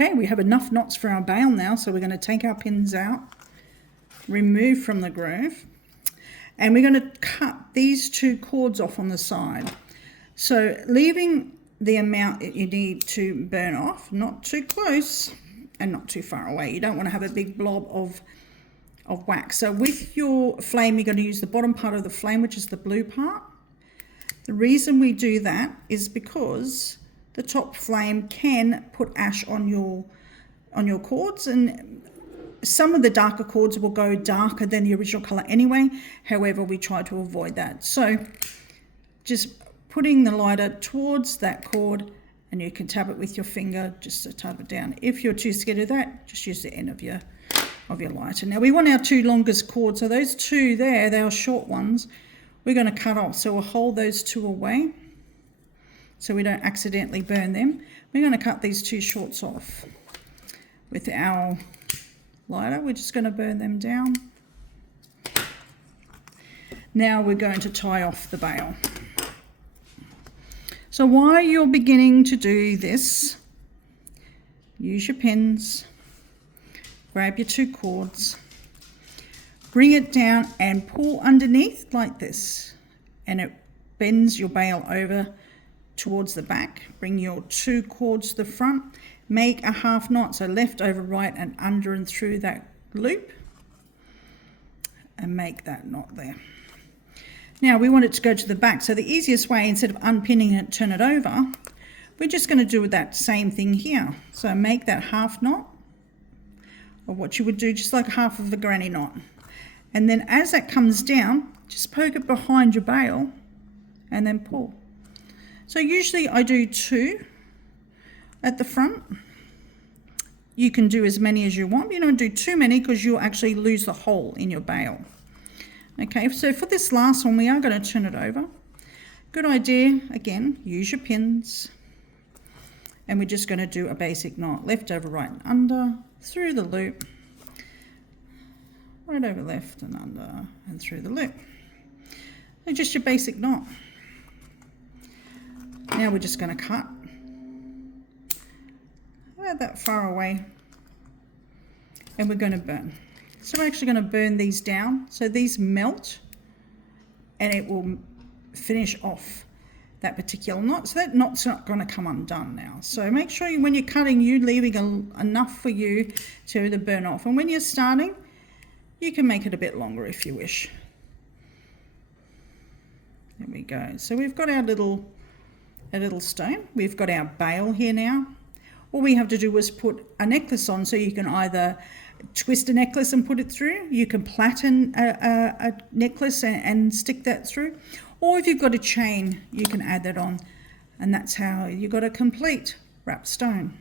Okay, we have enough knots for our bail now, so we're going to take our pins out, remove from the groove, and we're going to cut these 2 cords off on the side. So leaving the amount that you need to burn off, not too close and not too far away. You don't want to have a big blob of wax. So with your flame, you're going to use the bottom part of the flame, which is the blue part. The reason we do that is because the top flame can put ash on your cords, and some of the darker cords will go darker than the original color anyway. However, we try to avoid that. So just putting the lighter towards that cord, and you can tap it with your finger just to tap it down. If you're too scared of that, just use the end of your lighter. Now we want our 2 longest cords, so those 2 there, they are short ones, we're going to cut off. So we'll hold those 2 away so we don't accidentally burn them. We're going to cut these 2 shorts off with our lighter. We're just going to burn them down. Now we're going to tie off the bail. So while you're beginning to do this, use your pins, grab your 2 cords, bring it down and pull underneath like this, and it bends your bail over towards the back. Bring your 2 cords to the front, make a half knot, so left over right and under and through that loop, and make that knot there. Now we want it to go to the back, so the easiest way, instead of unpinning it, turn it over, we're just going to do that same thing here. So make that half knot, or what you would do, just like half of a granny knot. And then as that comes down, just poke it behind your bail and then pull. So usually I do 2 at the front. You can do as many as you want. You don't do too many because you'll actually lose the hole in your bail. Okay, so for this last one, we are going to turn it over. Good idea, again, use your pins. And we're just going to do a basic knot, left over, right and under, through the loop, right over, left and under, and through the loop. So just your basic knot. Now we're just going to cut about that far away, and we're going to burn. So we're actually going to burn these down so these melt, and it will finish off that particular knot. So that knot's not going to come undone now. So make sure when you're cutting, you're leaving enough for you to burn off. And when you're starting, you can make it a bit longer if you wish. There we go. So we've got our little stone. We've got our bail here now. All we have to do is put a necklace on, so you can either twist a necklace and put it through, you can platen a necklace and stick that through, or if you've got a chain, you can add that on, and that's how you got a complete wrapped stone.